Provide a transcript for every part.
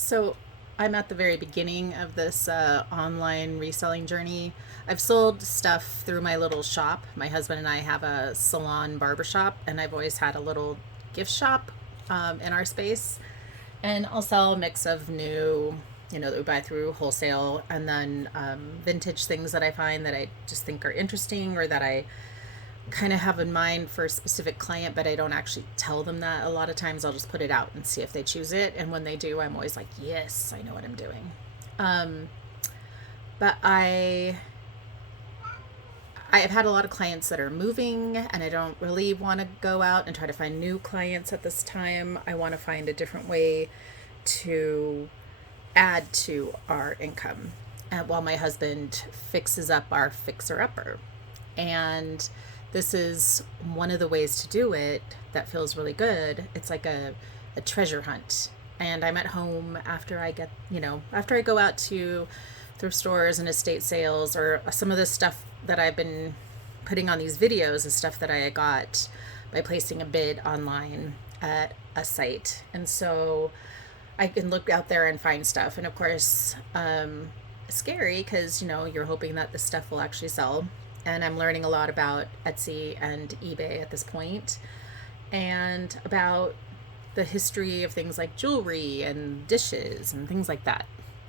So I'm at the very beginning of this online reselling journey. I've sold stuff through my little shop. My husband and I have a salon barbershop, and I've always had a little gift shop in our space. And I'll sell a mix of new, that we buy through wholesale, and then vintage things that I find that I just think are interesting or that I kind of have in mind for a specific client, but I don't actually tell them that. A lot of times I'll just put it out and see if they choose it. And when they do, I'm always like, yes, I know what I'm doing. Um, but I have had a lot of clients that are moving, and I don't really want to go out and try to find new clients at this time. I want to find a different way to add to our income while my husband fixes up our fixer upper. And this is one of the ways to do it that feels really good. It's like a treasure hunt. And I'm at home after after I go out to thrift stores and estate sales, or some of the stuff that I've been putting on these videos is stuff that I got by placing a bid online at a site. And so I can look out there and find stuff. And of course, scary because, you're hoping that the stuff will actually sell. And I'm learning a lot about Etsy and eBay at this point, and about the history of things like jewelry and dishes and things like that.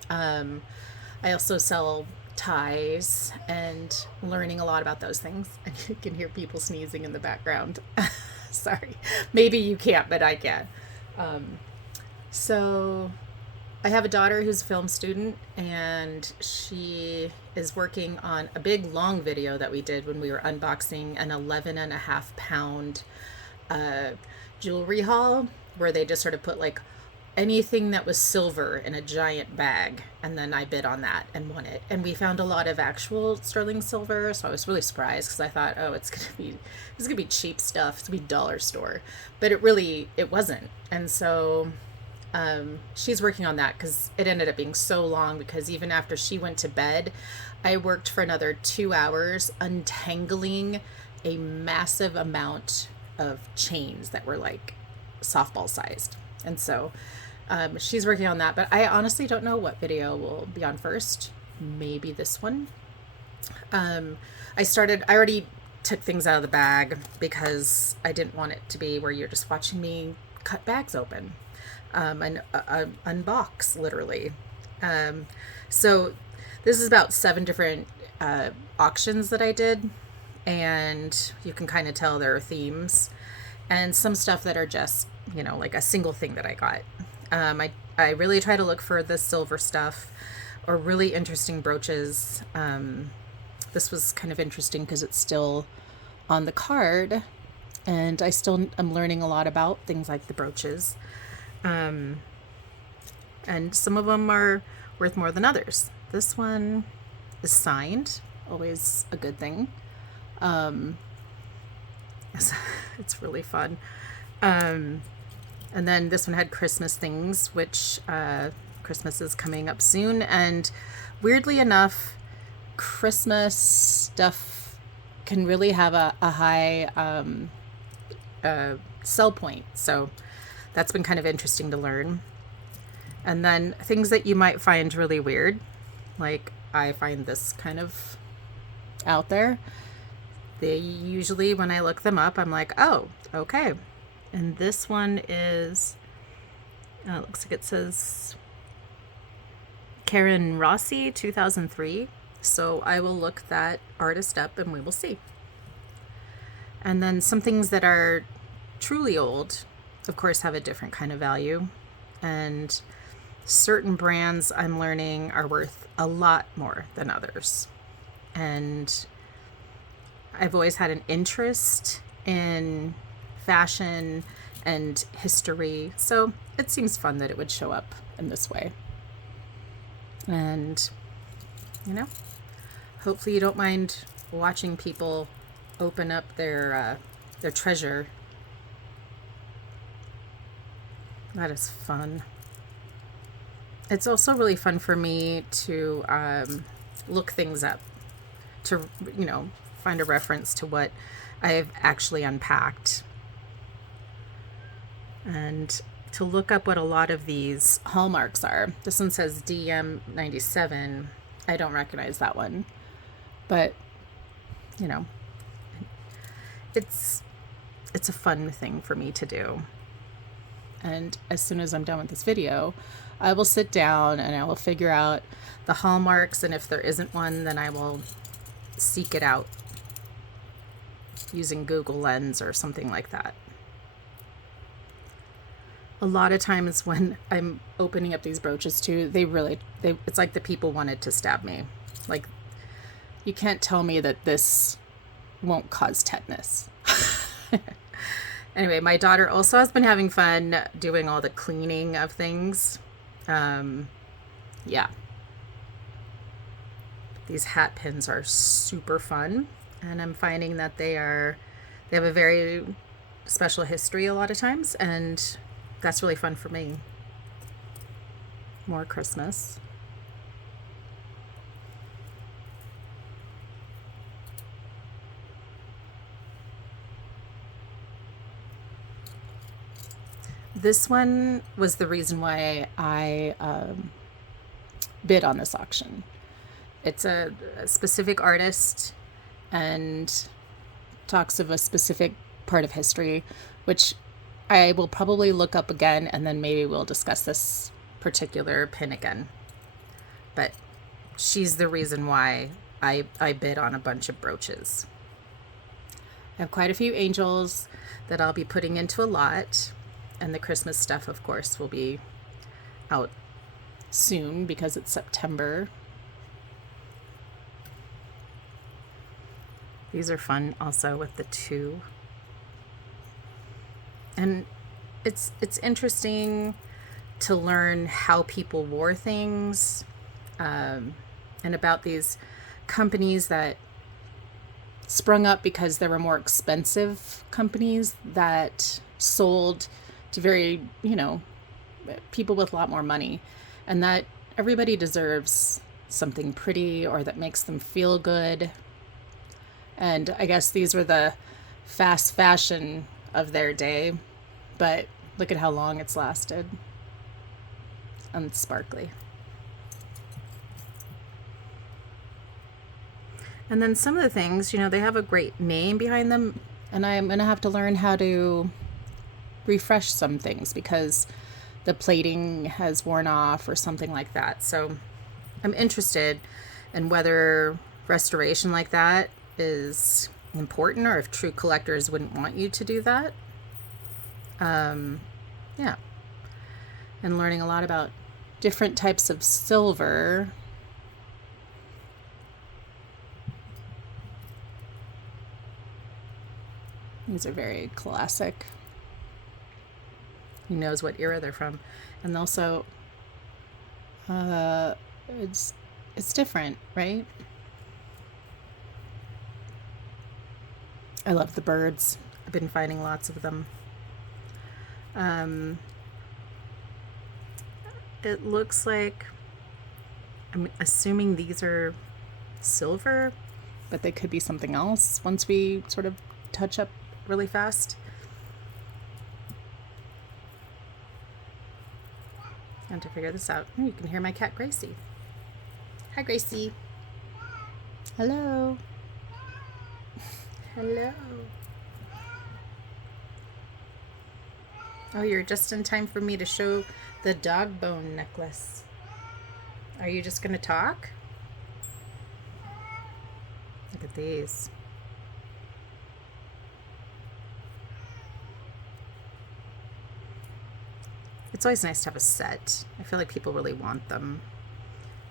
I also sell ties and learning a lot about those things. And you can hear people sneezing in the background. Sorry. Maybe you can't, but I can. So I have a daughter who's a film student, and she is working on a big long video that we did when we were unboxing an 11.5 pound jewelry haul, where they just sort of put like anything that was silver in a giant bag, and then I bid on that and won it. And we found a lot of actual sterling silver, so I was really surprised because I thought, oh, it's gonna be cheap stuff, it's gonna be dollar store, but it wasn't. And so she's working on that because it ended up being so long, because even after she went to bed, I worked for another 2 hours untangling a massive amount of chains that were like softball sized. And so she's working on that, but I honestly don't know what video will be on first. Maybe this one. I already took things out of the bag because I didn't want it to be where you're just watching me cut bags open. And unbox, literally. So this is about 7 different auctions that I did, and you can kind of tell there are themes, and some stuff that are just, like a single thing that I got. I really try to look for the silver stuff or really interesting brooches. This was kind of interesting because it's still on the card, and I still am learning a lot about things like the brooches. And some of them are worth more than others. This one is signed, always a good thing. It's really fun. And then this one had Christmas things, which Christmas is coming up soon. And weirdly enough, Christmas stuff can really have a high sell point. So that's been kind of interesting to learn. And then things that you might find really weird, like I find this kind of out there. They usually, when I look them up, I'm like, oh, okay. And this one is, it looks like it says Karen Rossi, 2003. So I will look that artist up and we will see. And then some things that are truly old, of course, have a different kind of value. And certain brands, I'm learning, are worth a lot more than others. And I've always had an interest in fashion and history, so it seems fun that it would show up in this way. And, hopefully you don't mind watching people open up their treasure. That is fun. It's also really fun for me to look things up, to, find a reference to what I've actually unpacked. And to look up what a lot of these hallmarks are. This one says DM97. I don't recognize that one. But, you know, it's a fun thing for me to do. And as soon as I'm done with this video, I will sit down and I will figure out the hallmarks, and if there isn't one, then I will seek it out using Google Lens or something like that. A lot of times when I'm opening up these brooches too, it's like the people wanted to stab me. Like, you can't tell me that this won't cause tetanus. Anyway, my daughter also has been having fun doing all the cleaning of things. Yeah. These hat pins are super fun, and I'm finding that they have a very special history a lot of times, and that's really fun for me. More Christmas. This one was the reason why I bid on this auction. It's a specific artist and talks of a specific part of history, which I will probably look up again, and then maybe we'll discuss this particular pin again. But she's the reason why I bid on a bunch of brooches. I have quite a few angels that I'll be putting into a lot. And the Christmas stuff, of course, will be out soon because it's September. These are fun also with the 2. And it's interesting to learn how people wore things, and about these companies that sprung up because there were more expensive companies that sold to very, people with a lot more money, and that everybody deserves something pretty or that makes them feel good. And I guess these were the fast fashion of their day, but look at how long it's lasted. And sparkly. And then some of the things, they have a great name behind them, and I'm going to have to learn how to refresh some things because the plating has worn off or something like that. So I'm interested in whether restoration like that is important, or if true collectors wouldn't want you to do that. Yeah. And learning a lot about different types of silver. These are very classic. Who knows what era they're from. And also, it's different, right? I love the birds. I've been finding lots of them. It looks like, I'm assuming these are silver, but they could be something else once we sort of touch up really fast. I have to figure this out. You can hear my cat Gracie. Hi, Gracie. Hello. Hello. Oh, you're just in time for me to show the dog bone necklace. Are you just going to talk? Look at these. It's always nice to have a set. I feel like people really want them.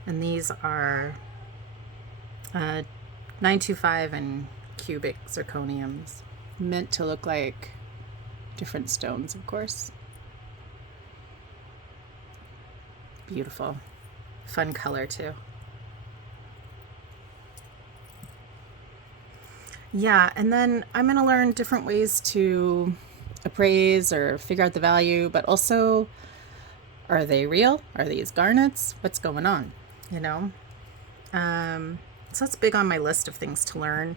And these are 925 and cubic zirconiums. Meant to look like different stones, of course. Beautiful. Fun color, too. Yeah, and then I'm going to learn different ways to appraise or figure out the value, but also, are they real? Are these garnets? What's going on? So it's big on my list of things to learn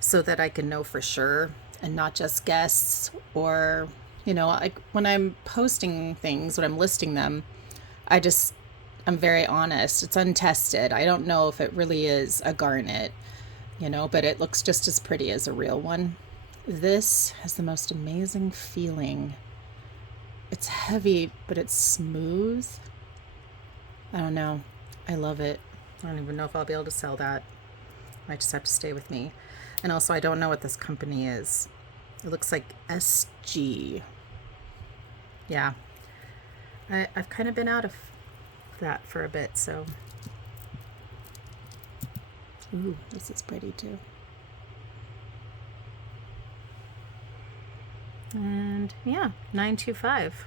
so that I can know for sure and not just guess or You know, like when I'm posting things, when I'm listing them, I just, I'm very honest. It's untested. I don't know if it really is a garnet, you know, but it looks just as pretty as a real one. This has the most amazing feeling. It's heavy, but it's smooth. I don't know. I love it. I don't even know if I'll be able to sell that. Might just have to stay with me. And also, I don't know what this company is. It looks like SG. Yeah. I've kind of been out of that for a bit, so. Ooh, this is pretty too. And yeah, 925.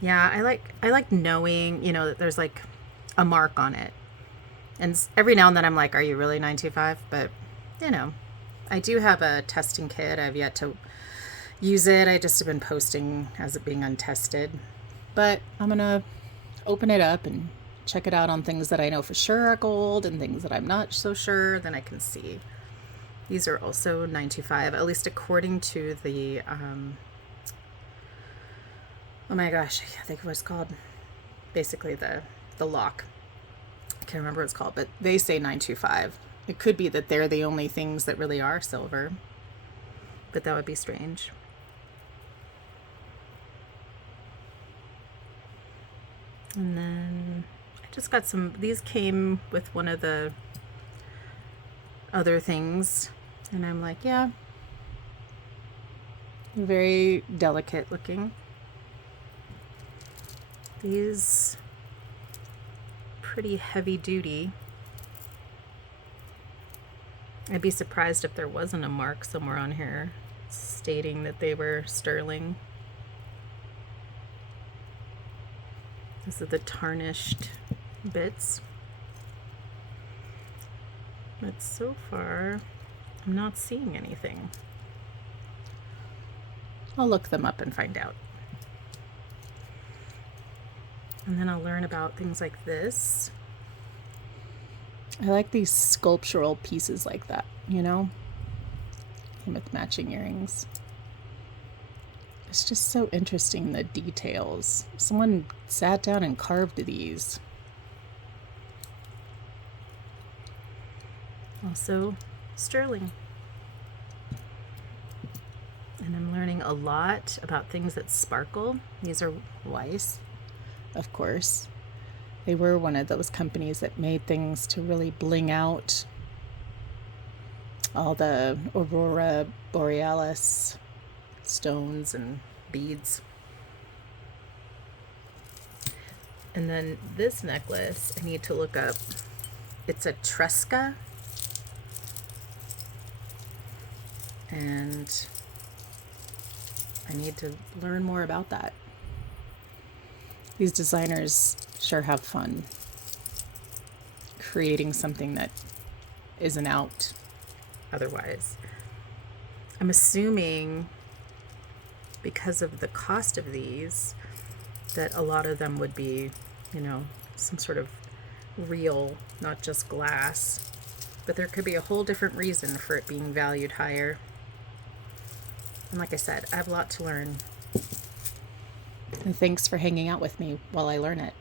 Yeah, I like knowing, you know, that there's like a mark on it. And every now and then I'm like, are you really 925? But, you know, I do have a testing kit. I've yet to use it. I just have been posting as it being untested. But I'm going to open it up and check it out on things that I know for sure are gold and things that I'm not so sure. Then I can see. These are also 925, at least according to the, oh my gosh, I can't think of what it's called. Basically the lock. I can't remember what it's called, but they say 925. It could be that they're the only things that really are silver, but that would be strange. And then I just got some, these came with one of the other things, and I'm like, yeah, very delicate looking. These pretty heavy duty. I'd be surprised if there wasn't a mark somewhere on here stating that they were sterling. These are the tarnished bits. But so far, I'm not seeing anything. I'll look them up and find out. And then I'll learn about things like this. I like these sculptural pieces like that, you know? And with matching earrings. It's just so interesting, the details. Someone sat down and carved these. Also, sterling. And I'm learning a lot about things that sparkle. These are Weiss, of course. They were one of those companies that made things to really bling out. All the Aurora Borealis stones and beads. And then this necklace, I need to look up. It's a Tresca. And I need to learn more about that. These designers sure have fun creating something that isn't out otherwise. I'm assuming because of the cost of these that a lot of them would be, you know, some sort of real, not just glass. But there could be a whole different reason for it being valued higher. And like I said, I have a lot to learn. And thanks for hanging out with me while I learn it.